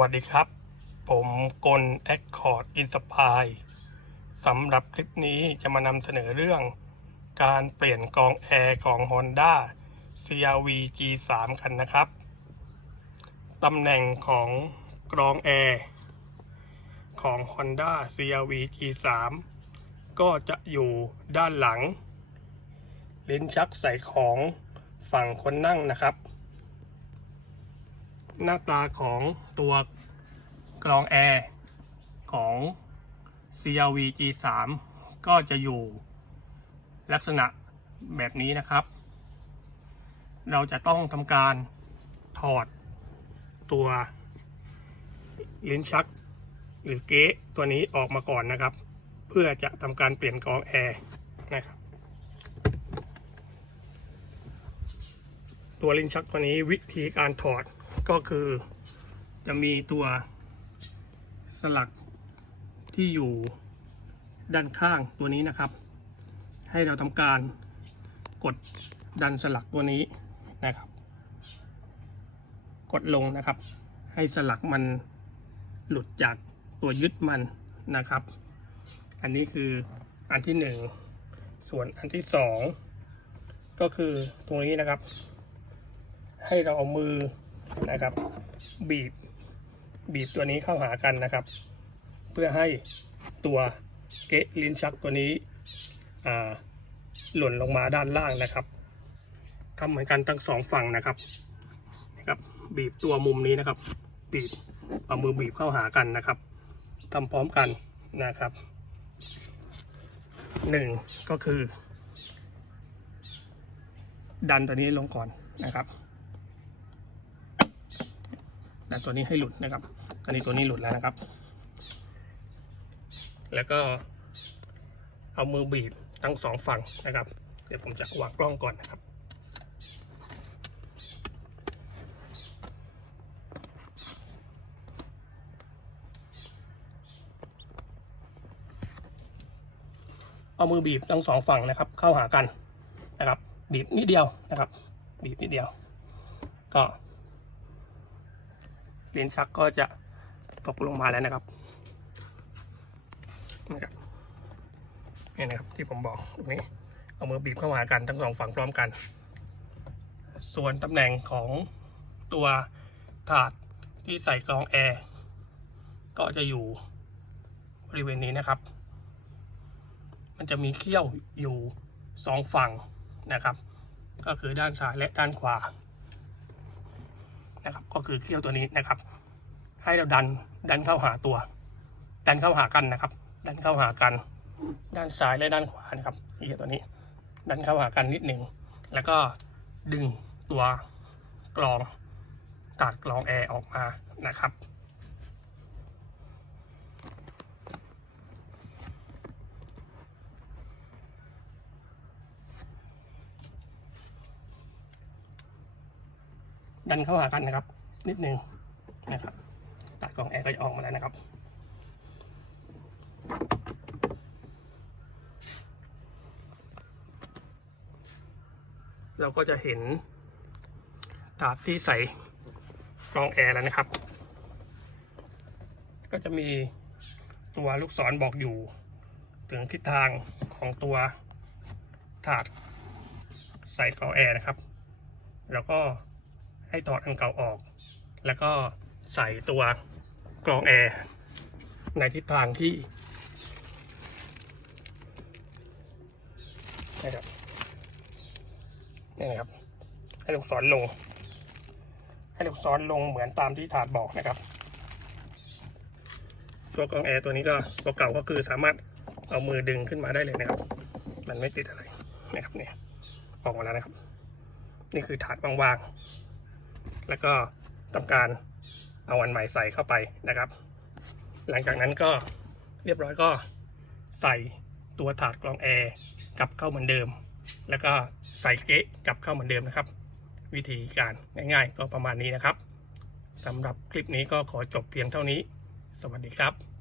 วัสดีครับ ผมกล Accord Inspire สำหรับคลิปนี้จะมานำเสนอเรื่อง การเปลี่ยนกรองแอร์ของ Honda CRV G3 กันนะครับ ตำแหน่งของกรองแอร์ของ Honda CRV G3 ก็จะอยู่ด้านหลัง ลิ้นชักใส่ของฝั่งคนนั่งนะครับ หน้าตาของตัวกรองแอร์ของ CRV G3 ก็จะอยู่ลักษณะแบบนี้นะครับ เราจะต้องทำการถอดตัวลิ้นชักหรือเก๊ตัวนี้ออกมาก่อนนะครับ เพื่อจะทำการเปลี่ยนกรองแอร์นะครับ ตัวลิ้นชักตัวนี้วิธีการถอด ก็คือจะมีตัวสลักที่อยู่ด้านข้างตัวนี้นะครับ ให้เราทำการกดดันสลักตัวนี้นะครับ กดลงนะครับ ให้สลักมันหลุดจากตัวยึดมันนะครับ อันนี้คืออันที่หนึ่งส่วนอันที่สองก็คือตรงนี้นะครับ ให้เราเอามือ นะครับ บีบบีบตัวนี้เข้าหากันนะครับ เพื่อให้ตัวเกะลิ้นชักตัวนี้หล่นลงมาด้านล่างนะครับทำเหมือนกันทั้งสองฝั่งนะครับนะครับ บีบตัวมุมนี้นะครับ บีบเอามือบีบเข้าหากันนะครับทำพร้อมกันนะครับหนึ่งก็คือ ดันตัวนี้ลงก่อนนะครับ ดันตัวนี้ให้หลุดนะครับ อันนี้ตัวนี้หลุดแล้วนะครับ แล้วก็เอามือบีบทั้งสองฝั่งนะครับ เดี๋ยวผมจะวางกล้องก่อนนะครับเอามือบีบทั้งสองฝั่งนะครับ เข้าหากันนะครับ บีบนิดเดียวนะครับ บีบนิดเดียว ก็ ลิ้นชักก็จะตกลงมาแล้วนะครับนะครับนี่นะครับที่ผมบอกตรงนี้เอามือบีบเข้าหากันทั้งสองฝั่งพร้อมกัน ส่วนตำแหน่งของตัวถาดที่ใส่กรองแอร์ก็จะอยู่บริเวณนี้นะครับ มันจะมีเขี้ยวอยู่สองฝั่งนะครับ ก็คือด้านซ้ายและด้านขวา นะครับ ก็คือเขี้ยวตัวนี้นะครับ ให้เราดันดันเข้าหาตัว ดันเข้าหากันนะครับ ดันเข้าหากัน ด้านซ้ายและด้านขวานะครับเขี้ยวตัวนี้ ดันเข้าหากันนิดหนึ่งแล้วก็ดึงตัวกรองตัดกรองแอร์ออกมานะครับ ดันเข้าหากันนะครับ นิดนึงนะครับตัดกล่องแอร์ก็จะออกมาแล้วนะครับเราก็จะเห็นถาดที่ใส่กรองแอร์แล้วนะครับ ก็จะมีตัวลูกศรบอกอยู่ ถึงทิศทางของตัวถาดใส่กรองแอร์นะครับ แล้วก็ ให้ถอดอันเก่าออก แล้วก็ใส่ตัวกรองแอร์ในทิศทางที่นะครับนี่นะครับ ให้ลูกศรลง ให้ลูกศรลงเหมือนตามที่ถาดบอกนะครับ ตัวกรองแอร์ตัวนี้ก็ตัวเก่าก็คือสามารถเอามือดึงขึ้นมาได้เลยนะครับ มันไม่ติดอะไรนะครับเนี่ยออกมาแล้วนะครับ นี่คือถาดว่างๆ แล้วก็ทำการเอาอันใหม่ใส่เข้าไปนะครับ หลังจากนั้นก็เรียบร้อยก็ใส่ตัวถาดกรองแอร์กลับเข้าเหมือนเดิม แล้วก็ใส่เกะกลับเข้าเหมือนเดิมนะครับ วิธีการง่ายๆ ก็ประมาณนี้นะครับสำหรับคลิปนี้ก็ขอจบเพียงเท่านี้ สวัสดีครับ